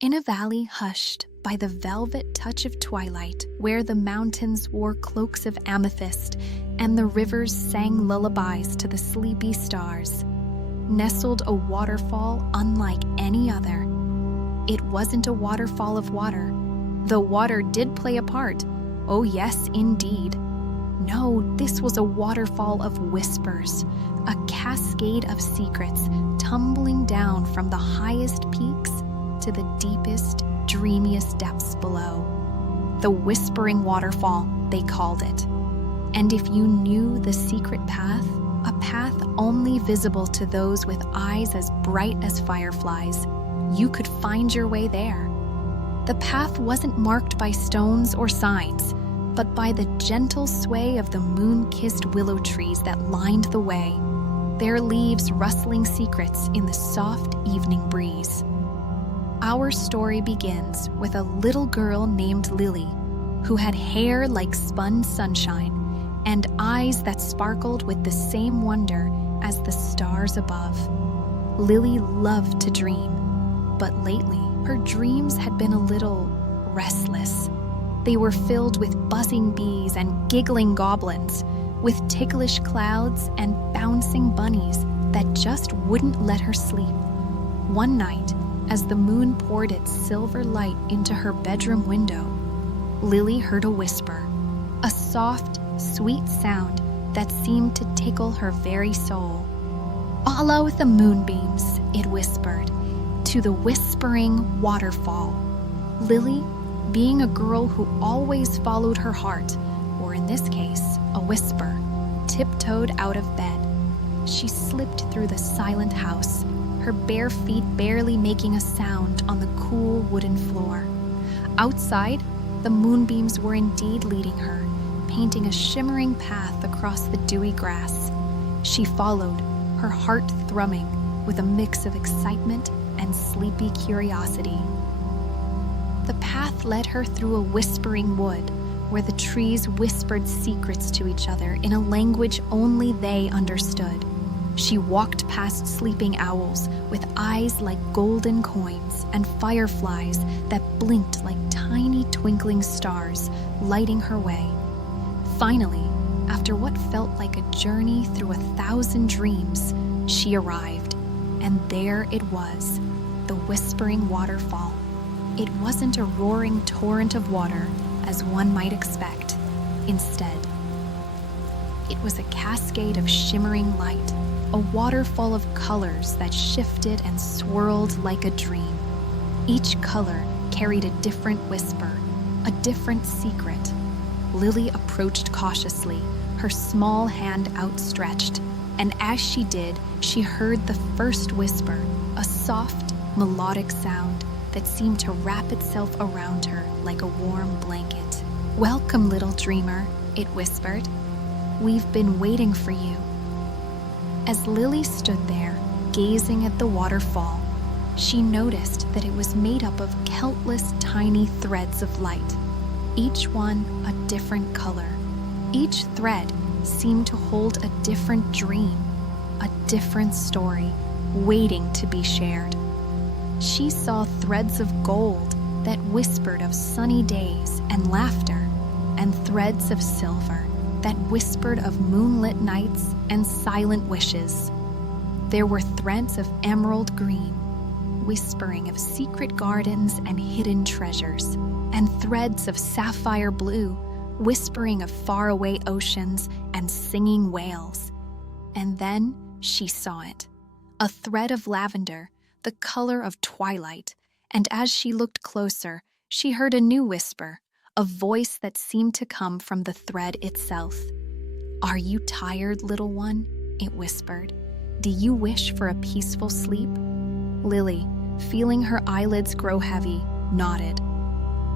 In a valley hushed by the velvet touch of twilight, where the mountains wore cloaks of amethyst and the rivers sang lullabies to the sleepy stars, nestled a waterfall unlike any other. It wasn't a waterfall of water, though water did play a part. Oh yes, indeed. No, this was a waterfall of whispers, a cascade of secrets tumbling down from the highest peaks to the deepest, dreamiest depths below. The Whispering Waterfall, they called it. And if you knew the secret path, a path only visible to those with eyes as bright as fireflies, you could find your way there. The path wasn't marked by stones or signs, but by the gentle sway of the moon-kissed willow trees that lined the way, their leaves rustling secrets in the soft evening breeze. Our story begins with a little girl named Lily, who had hair like spun sunshine and eyes that sparkled with the same wonder as the stars above. Lily loved to dream, but lately her dreams had been a little restless. They were filled with buzzing bees and giggling goblins, with ticklish clouds and bouncing bunnies that just wouldn't let her sleep. One night, as the moon poured its silver light into her bedroom window, Lily heard a whisper, a soft, sweet sound that seemed to tickle her very soul. "Follow the moonbeams," it whispered, "to the Whispering Waterfall." Lily, being a girl who always followed her heart, or in this case, a whisper, tiptoed out of bed. She slipped through the silent house, her bare feet barely making a sound on the cool wooden floor. Outside, the moonbeams were indeed leading her, painting a shimmering path across the dewy grass. She followed, her heart thrumming with a mix of excitement and sleepy curiosity. The path led her through a whispering wood, where the trees whispered secrets to each other in a language only they understood. She walked past sleeping owls with eyes like golden coins and fireflies that blinked like tiny twinkling stars, lighting her way. Finally, after what felt like a journey through 1,000 dreams, she arrived, and there it was, the Whispering Waterfall. It wasn't a roaring torrent of water, as one might expect. Instead, it was a cascade of shimmering light, a waterfall of colors that shifted and swirled like a dream. Each color carried a different whisper, a different secret. Lily approached cautiously, her small hand outstretched, and as she did, she heard the first whisper, a soft, melodic sound that seemed to wrap itself around her like a warm blanket. "Welcome, little dreamer," it whispered. "We've been waiting for you." As Lily stood there, gazing at the waterfall, she noticed that it was made up of countless tiny threads of light, each one a different color. Each thread seemed to hold a different dream, a different story, waiting to be shared. She saw threads of gold that whispered of sunny days and laughter, and threads of silver that whispered of moonlit nights and silent wishes. There were threads of emerald green, whispering of secret gardens and hidden treasures, and threads of sapphire blue, whispering of faraway oceans and singing whales. And then she saw it, a thread of lavender, the color of twilight, and as she looked closer, she heard a new whisper, a voice that seemed to come from the thread itself. "Are you tired, little one?" it whispered. "Do you wish for a peaceful sleep?" Lily, feeling her eyelids grow heavy, nodded.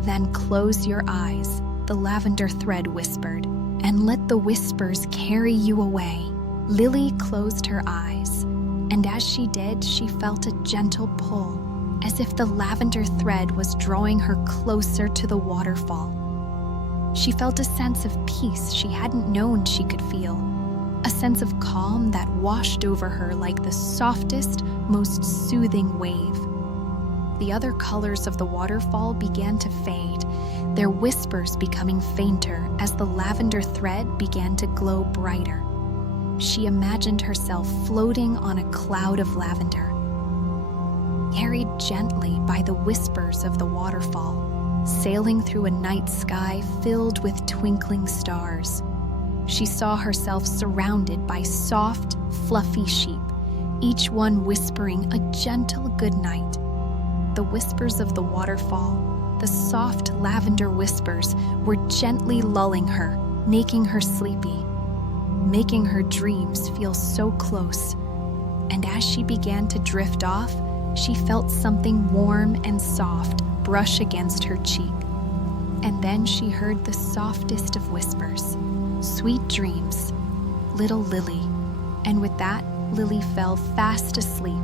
"Then close your eyes," the lavender thread whispered, "and let the whispers carry you away." Lily closed her eyes, and as she did, she felt a gentle pull, as if the lavender thread was drawing her closer to the waterfall. She felt a sense of peace she hadn't known she could feel, a sense of calm that washed over her like the softest, most soothing wave. The other colors of the waterfall began to fade, their whispers becoming fainter as the lavender thread began to glow brighter. She imagined herself floating on a cloud of lavender, carried gently by the whispers of the waterfall, sailing through a night sky filled with twinkling stars. She saw herself surrounded by soft, fluffy sheep, each one whispering a gentle goodnight. The whispers of the waterfall, the soft lavender whispers, were gently lulling her, making her sleepy, making her dreams feel so close. And as she began to drift off, she felt something warm and soft brush against her cheek. And then she heard the softest of whispers, "Sweet dreams, little Lily." And with that, Lily fell fast asleep.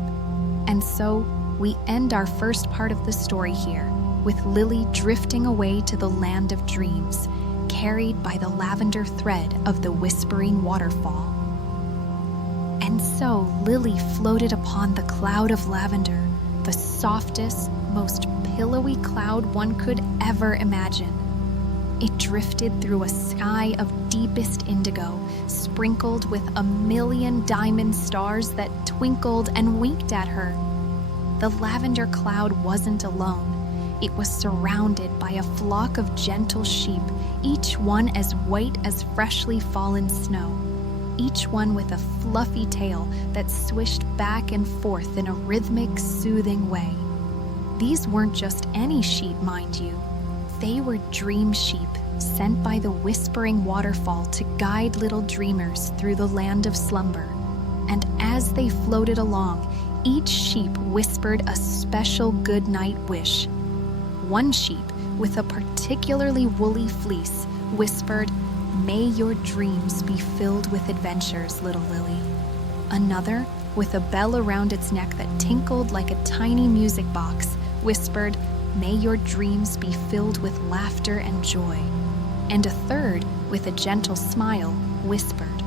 And so we end our first part of the story here, with Lily drifting away to the land of dreams, carried by the lavender thread of the whispering waterfall. And so Lily floated upon the cloud of lavender, the softest, most pillowy cloud one could ever imagine. It drifted through a sky of deepest indigo, sprinkled with a million diamond stars that twinkled and winked at her. The lavender cloud wasn't alone. It was surrounded by a flock of gentle sheep, each one as white as freshly fallen snow, each one with a fluffy tail that swished back and forth in a rhythmic, soothing way. These weren't just any sheep, mind you. They were dream sheep, sent by the whispering waterfall to guide little dreamers through the land of slumber. And as they floated along, each sheep whispered a special good night wish. One sheep, with a particularly woolly fleece, whispered, "May your dreams be filled with adventures, little Lily." Another, with a bell around its neck that tinkled like a tiny music box, whispered, "May your dreams be filled with laughter and joy." And a third, with a gentle smile, whispered,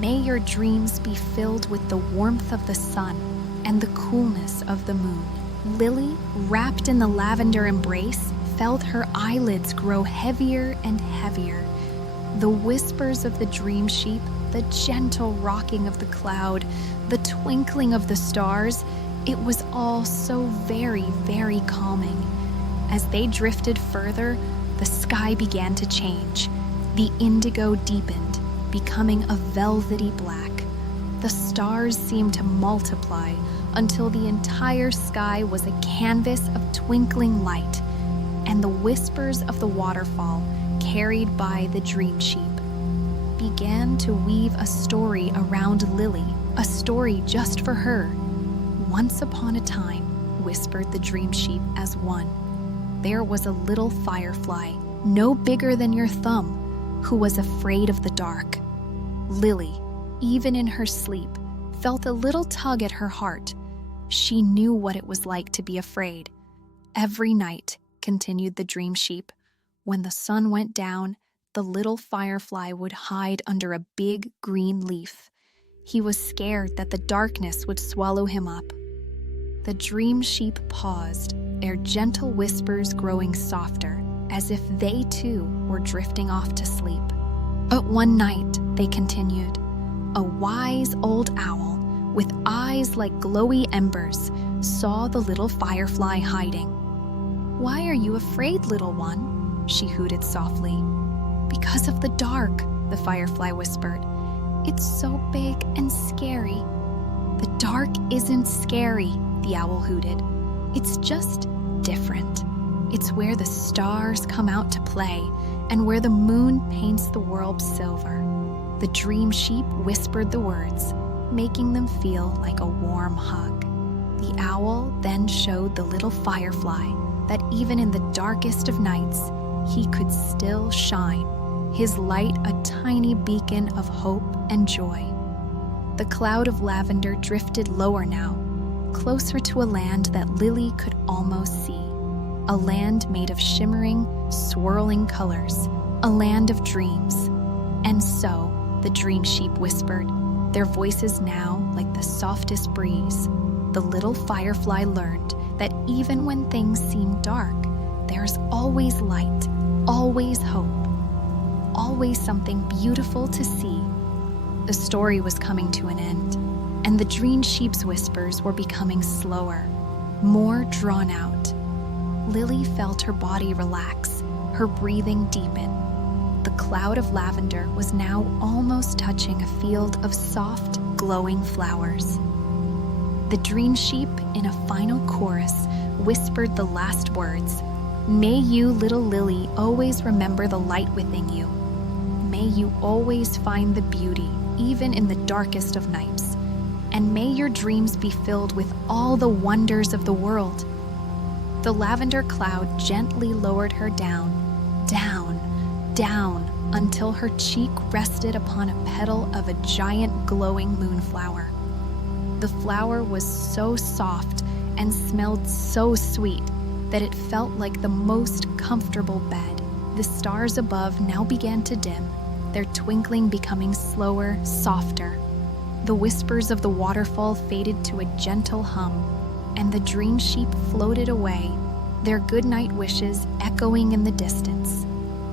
"May your dreams be filled with the warmth of the sun and the coolness of the moon." Lily, wrapped in the lavender embrace, felt her eyelids grow heavier and heavier. The whispers of the dream sheep, the gentle rocking of the cloud, the twinkling of the stars, it was all so very, very calming. As they drifted further, the sky began to change. The indigo deepened, becoming a velvety black. The stars seemed to multiply until the entire sky was a canvas of twinkling light, and the whispers of the waterfall, carried by the dream sheep, began to weave a story around Lily, a story just for her. "Once upon a time," whispered the dream sheep as one, "there was a little firefly, no bigger than your thumb, who was afraid of the dark." Lily, even in her sleep, felt a little tug at her heart. She knew what it was like to be afraid. Every night, continued the dream sheep, when the sun went down, the little firefly would hide under a big green leaf. He was scared that the darkness would swallow him up. The dream sheep paused, their gentle whispers growing softer, as if they too were drifting off to sleep. But one night, they continued, a wise old owl, with eyes like glowy embers, saw the little firefly hiding. "Why are you afraid, little one?" she hooted softly. "Because of the dark," the firefly whispered. "It's so big and scary." "The dark isn't scary," the owl hooted. "It's just different. It's where the stars come out to play and where the moon paints the world silver." The dream sheep whispered the words, making them feel like a warm hug. The owl then showed the little firefly that even in the darkest of nights, he could still shine, his light a tiny beacon of hope and joy. The cloud of lavender drifted lower now, closer to a land that Lily could almost see, a land made of shimmering, swirling colors, a land of dreams. And so, the dream sheep whispered, their voices now like the softest breeze. The little firefly learned that even when things seem dark, there's always light, always hope, always something beautiful to see. The story was coming to an end, and the Dream Sheep's whispers were becoming slower, more drawn out. Lily felt her body relax, her breathing deepen. The cloud of lavender was now almost touching a field of soft, glowing flowers. The Dream Sheep, in a final chorus, whispered the last words. May you, little Lily, always remember the light within you. May you always find the beauty, even in the darkest of nights. And may your dreams be filled with all the wonders of the world. The lavender cloud gently lowered her down, down, until her cheek rested upon a petal of a giant glowing moonflower. The flower was so soft and smelled so sweet that it felt like the most comfortable bed. The stars above now began to dim, their twinkling becoming slower, softer. The whispers of the waterfall faded to a gentle hum, and the Dream Sheep floated away, their goodnight wishes echoing in the distance.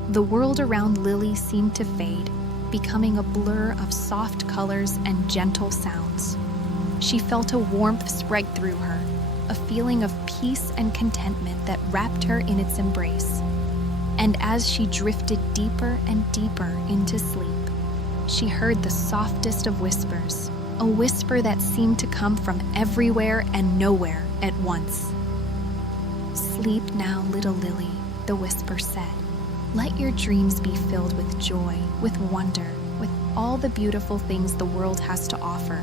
The world around Lily seemed to fade, becoming a blur of soft colors and gentle sounds. She felt a warmth spread through her, a feeling of peace and contentment that wrapped her in its embrace. And as she drifted deeper and deeper into sleep, she heard the softest of whispers, a whisper that seemed to come from everywhere and nowhere at once. Sleep now, little Lily, the whisper said. Let your dreams be filled with joy, with wonder, with all the beautiful things the world has to offer.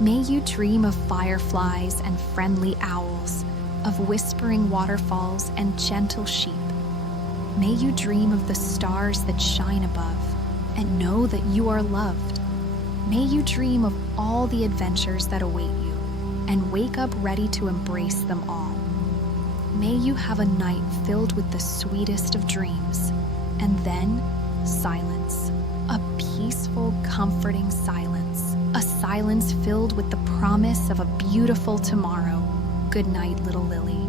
May you dream of fireflies and friendly owls, of whispering waterfalls and gentle sheep. May you dream of the stars that shine above, and know that you are loved. May you dream of all the adventures that await you, and wake up ready to embrace them all. May you have a night filled with the sweetest of dreams, and then silence, a peaceful, comforting silence, a silence filled with the promise of a beautiful tomorrow. Good night, little Lily.